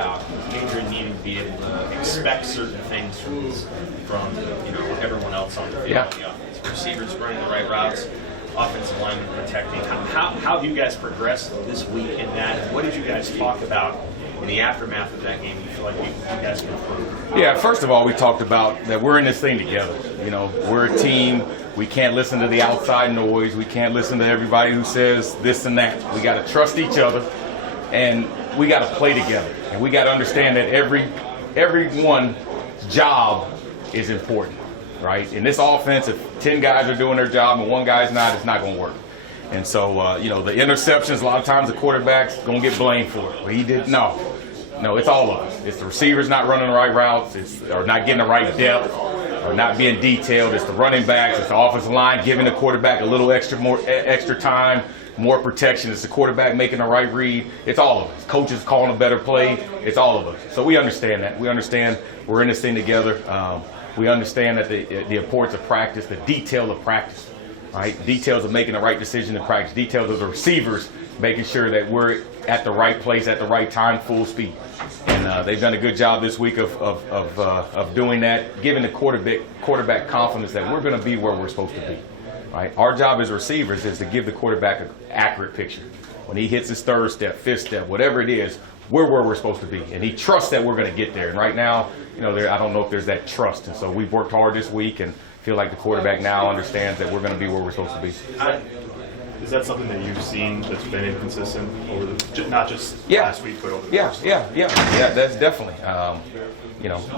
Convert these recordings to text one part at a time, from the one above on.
about Adrian needing to be able to expect certain things from everyone else on the field. Yeah. The offense. Receivers running the right routes, offensive linemen protecting. How have you guys progressed this week in that? And what did you guys talk about in the aftermath of that game? You feel like you guys can improve? Yeah, first of all, we talked about that we're in this thing together. We're a team. We can't listen to the outside noise. We can't listen to everybody who says this and that. We got to trust each other, and we got to play together. And we got to understand that everyone's job is important, right? In this offense, if 10 guys are doing their job and one guy's not, it's not going to work. And so, the interceptions, a lot of times the quarterback's going to get blamed for it. But he did, no, it's all of us. It's the receivers not running the right routes, or not getting the right depth, or not being detailed. It's the running backs, it's the offensive line giving the quarterback a little extra time, more protection. It's the quarterback making the right read. It's all of us. Coaches calling a better play. It's all of us. So we understand that. We understand we're in this thing together. We understand that the importance of practice, the detail of practice. Right? Details of making the right decision in practice, details of the receivers making sure that we're at the right place at the right time, full speed. And they've done a good job this week of doing that, giving the quarterback confidence that we're going to be where we're supposed to be. Right? Our job as receivers is to give the quarterback an accurate picture. When he hits his third step, fifth step, whatever it is, we're where we're supposed to be. And he trusts that we're going to get there. And right now, I don't know if there's that trust. And so we've worked hard this week and feel like the quarterback now understands that we're going to be where we're supposed to be. Is that something that you've seen that's been inconsistent over not just last week, but over the course? Yeah, that's definitely.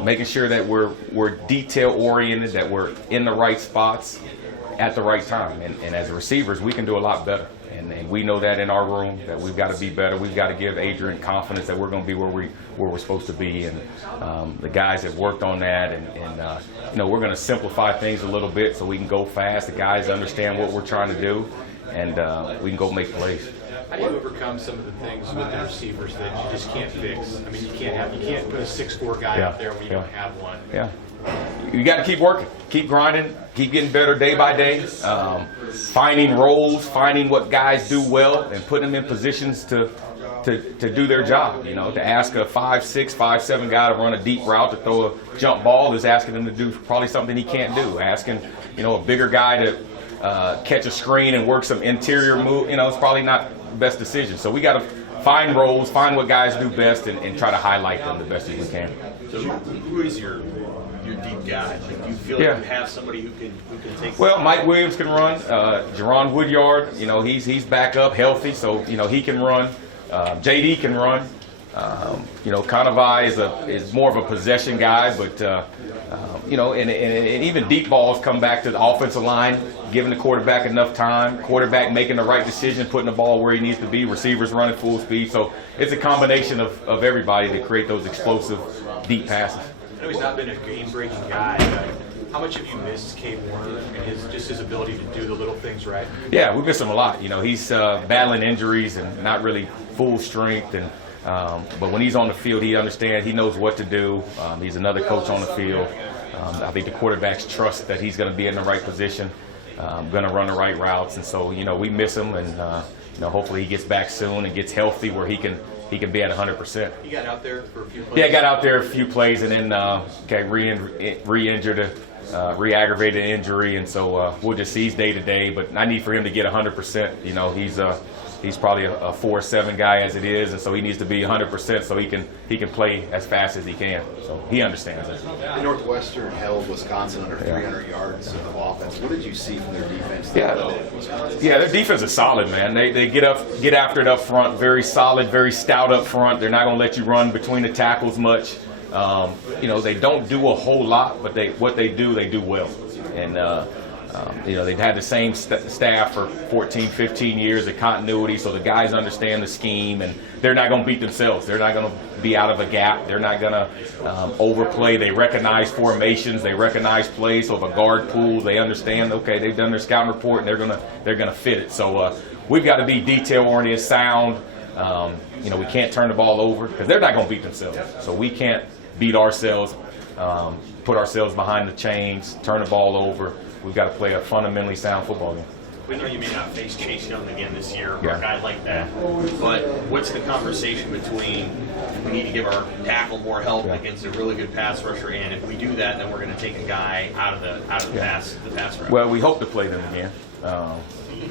Making sure that we're detail oriented, that we're in the right spots at the right time. And as receivers, we can do a lot better. And we know that in our room, that we've got to be better. We've got to give Adrian confidence that we're going to be where we're supposed to be. And the guys have worked on that. And we're going to simplify things a little bit so we can go fast. The guys understand what we're trying to do, and we can go make plays. How do you overcome some of the things with the receivers that you just can't fix? I mean, you can't put a 6'4" guy out there when you don't have one. Yeah. You got to keep working, keep grinding, keep getting better day by day, finding roles, finding what guys do well, and putting them in positions to do their job. To ask a 5'6", 5'7" guy to run a deep route, to throw a jump ball, is asking him to do probably something he can't do. Asking, a bigger guy to catch a screen and work some interior move, it's probably not the best decision. So we got to find roles, find what guys do best, and try to highlight them the best as we can. So who is your deep guy? Like, do you feel like you have somebody who can take? Well, Mike Williams can run. Jerron Woodyard, he's back up, healthy, so he can run. JD can run. Kanavai is more of a possession guy, but and even deep balls come back to the offensive line, giving the quarterback enough time, quarterback making the right decision, putting the ball where he needs to be, receivers running full speed. So it's a combination of everybody to create those explosive deep passes. I know he's not been a game-breaking guy, but how much have you missed Cade Warner and his ability to do the little things right? Yeah, we miss him a lot. He's battling injuries and not really full strength, and but when he's on the field, he understands, he knows what to do. He's another coach on the field. I think the quarterbacks trust that he's going to be in the right position, going to run the right routes, and so we miss him, and hopefully he gets back soon and gets healthy where he can be at 100%. He got out there for a few plays? Yeah, got out there a few plays and then re-injured, re-aggravated injury, and so we'll just see he's day to day. But I need for him to get 100%. He's probably a 4.7 guy as it is, and so he needs to be 100% so he can play as fast as he can. So he understands it. Northwestern held Wisconsin under 300 yards of offense. What did you see from their defense? Yeah, their defense is solid, man. They get after it up front, very solid, very stout up front. They're not going to let you run between the tackles much. They don't do a whole lot, but what they do well. And they've had the same staff for 14, 15 years of continuity, so the guys understand the scheme, and they're not going to beat themselves. They're not going to be out of a gap. They're not going to overplay. They recognize formations. They recognize plays. So if a guard pulls, they understand, okay, they've done their scouting report, and they're gonna fit it. So we've got to be detail-oriented, sound. We can't turn the ball over because they're not going to beat themselves. So we can't beat ourselves, put ourselves behind the chains, turn the ball over. We've got to play a fundamentally sound football game. we know you may not face Chase Young again this year, or Yeah. a guy like that, but what's the conversation between we need to give our tackle more help against a really good pass rusher, and if we do that, then we're going to take a guy out of the pass rush? Well, we hope to play them again.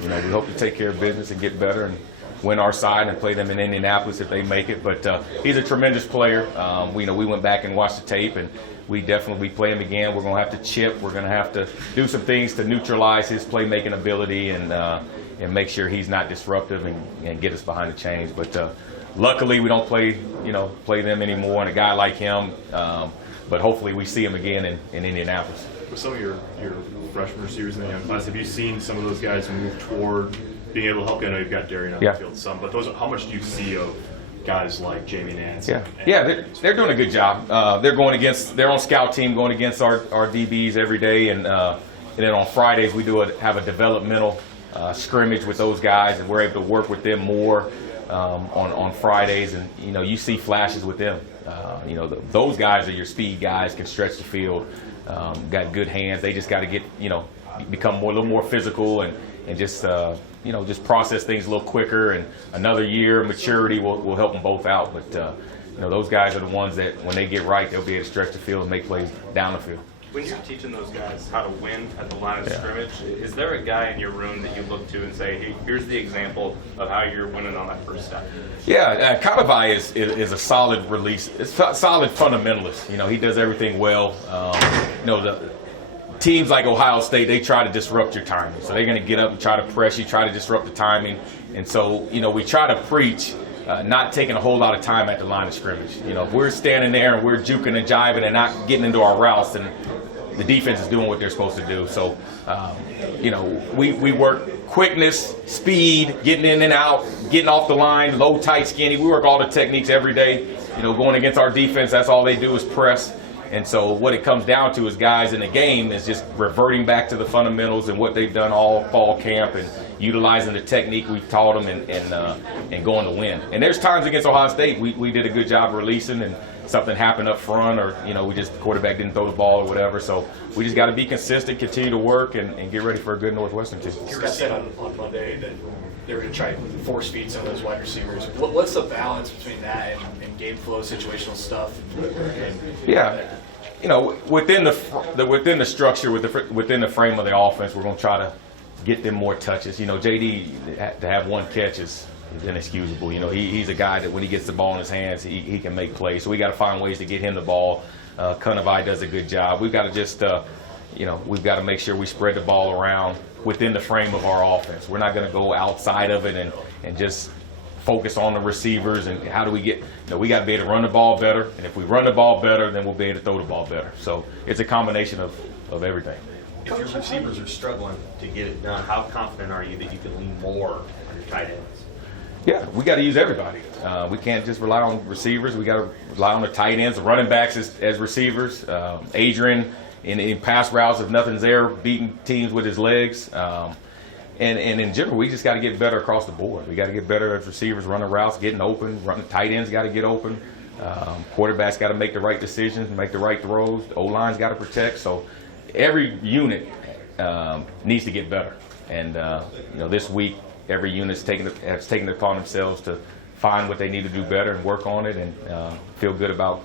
We hope to take care of business and get better and win our side and play them in Indianapolis if they make it. But he's a tremendous player. We went back and watched the tape, and we definitely play him again. We're going to have to chip. We're going to have to do some things to neutralize his playmaking ability and make sure he's not disruptive and get us behind the chains. But luckily, we don't play them anymore, and a guy like him. But hopefully, we see him again in Indianapolis. With some of your freshman receivers in the young class, have you seen some of those guys move toward being able to help you? I know you've got Darian on the field some, but how much do you see of guys like Jamie Nance? They're doing a good job. They're going against their own scout team, going against our DBs every day, and then on Fridays we have a developmental scrimmage with those guys, and we're able to work with them more on Fridays, and you see flashes with them. Those guys are your speed guys, can stretch the field, got good hands. They just got to get become a little more physical and just just process things a little quicker, and another year of maturity will help them both out. But those guys are the ones that when they get right, they'll be able to stretch the field and make plays down the field. When you're teaching those guys how to win at the line of scrimmage, is there a guy in your room that you look to and say, hey, here's the example of how you're winning on that first step? Yeah, Kadavai is a solid release. It's a solid fundamentalist. He does everything well. The teams like Ohio State, they try to disrupt your timing. So they're going to get up and try to press you, try to disrupt the timing. And so, we try to preach not taking a whole lot of time at the line of scrimmage. If we're standing there and we're juking and jiving and not getting into our routes, then the defense is doing what they're supposed to do. So, we work quickness, speed, getting in and out, getting off the line, low, tight, skinny. We work all the techniques every day. Going against our defense, that's all they do is press. And so what it comes down to is guys in the game is just reverting back to the fundamentals and what they've done all fall camp and utilizing the technique we've taught them and going to win. And there's times against Ohio State we did a good job releasing and something happened up front, or the quarterback didn't throw the ball or whatever. So we just got to be consistent, continue to work, and get ready for a good Northwestern team. You said on Monday that they were going to try and force feed some of those wide receivers. What's the balance between that and game flow, situational stuff? Within the structure, within the frame of the offense, we're going to try to get them more touches. JD to have one catch is inexcusable. He's a guy that when he gets the ball in his hands, he can make plays. So we got to find ways to get him the ball. Kadavai does a good job. We've got to just, we've got to make sure we spread the ball around within the frame of our offense. We're not going to go outside of it and just focus on the receivers and how do we get, we got to be able to run the ball better. And if we run the ball better, then we'll be able to throw the ball better. So it's a combination of everything. If your receivers are struggling to get it done, how confident are you that you can lean more on your tight ends? Yeah, we got to use everybody. We can't just rely on receivers. We got to rely on the tight ends, the running backs as receivers. Adrian in pass routes, if nothing's there, beating teams with his legs. And in general, we just got to get better across the board. We got to get better as receivers, running routes, getting open. Tight ends got to get open. Quarterbacks got to make the right decisions, make the right throws. The O-line's got to protect. So every unit needs to get better. And this week, every unit has taken it upon themselves to find what they need to do better and work on it, and feel good about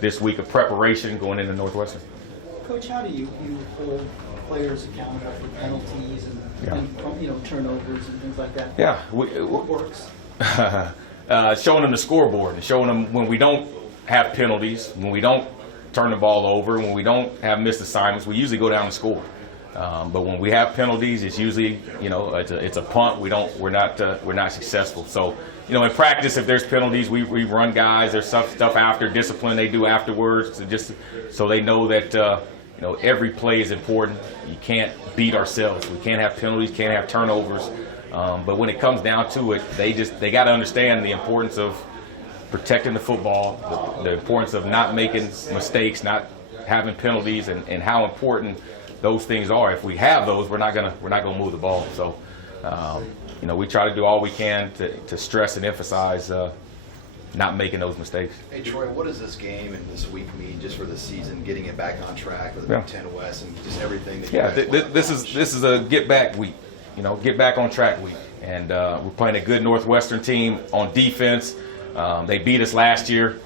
this week of preparation going into Northwestern. Coach, how do you hold players accountable for penalties and turnovers and things like that? Yeah, What works? Showing them the scoreboard and showing them when we don't have penalties, when we don't turn the ball over, when we don't have missed assignments, we usually go down and score. But when we have penalties, it's usually it's a punt. We're not successful. So in practice, if there's penalties, we run guys. There's stuff after discipline they do afterwards, just so they know that every play is important. You can't beat ourselves. We can't have penalties. Can't have turnovers. But when it comes down to it, they got to understand the importance of protecting the football, the importance of not making mistakes, not having penalties, and how important those things are. If we have those, we're not gonna move the ball. So, we try to do all we can to stress and emphasize not making those mistakes. Hey Troy, what does this game and this week mean just for the season, getting it back on track for the Big Ten West and just everything that you guys want to this is a get back week. get back on track week. And we're playing a good Northwestern team on defense. They beat us last year.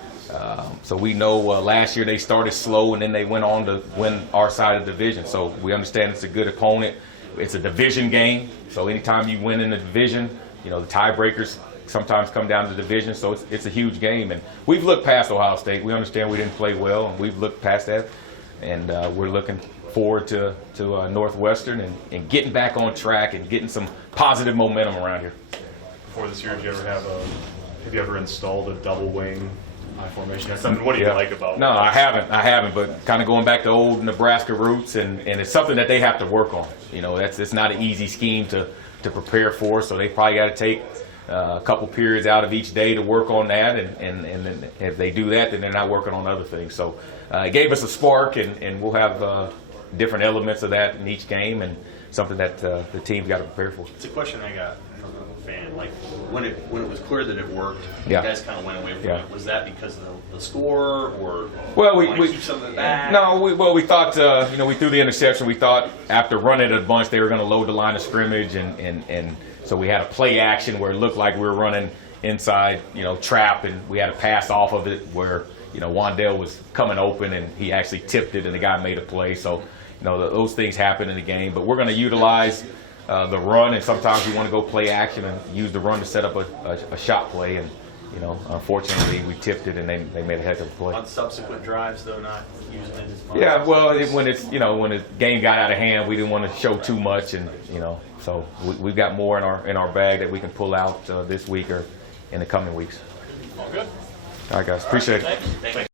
So we know last year they started slow and then they went on to win our side of the division. So we understand it's a good opponent. It's a division game. So anytime you win in a division, the tiebreakers sometimes come down to the division. So it's a huge game. And we've looked past Ohio State. We understand we didn't play well, and we've looked past that. And we're looking forward to Northwestern and getting back on track and getting some positive momentum around here. Before this year, did you ever have you ever installed a double wing I formation? That's something. What do you like about it? No, I haven't. But kind of going back to old Nebraska roots, and it's something that they have to work on. It's not an easy scheme to prepare for. So they probably got to take a couple periods out of each day to work on that, and then if they do that, then they're not working on other things. So it gave us a spark, and we'll have different elements of that in each game, and something that the team's got to prepare for. It's a question I got from a fan. Like when it was clear that it worked, Yeah. you guys kind of went away from Yeah. it. Was that because of the score, or Well, wanna we keep some of it back? No, we thought we threw the interception. We thought after running it a bunch they were going to load the line of scrimmage, and so we had a play action where it looked like we were running inside, trap, and we had a pass off of it where Wandale was coming open and he actually tipped it and the guy made a play. So those things happen in the game, but we're going to utilize the run, and sometimes we want to go play action and use the run to set up a shot play, and unfortunately we tipped it and they made a heck of a play. On subsequent drives, though, not using it as much. Yeah, well, when the game got out of hand, we didn't want to show too much, and so we've got more in our bag that we can pull out this week or in the coming weeks. All good. All right, guys, appreciate it. Thank you.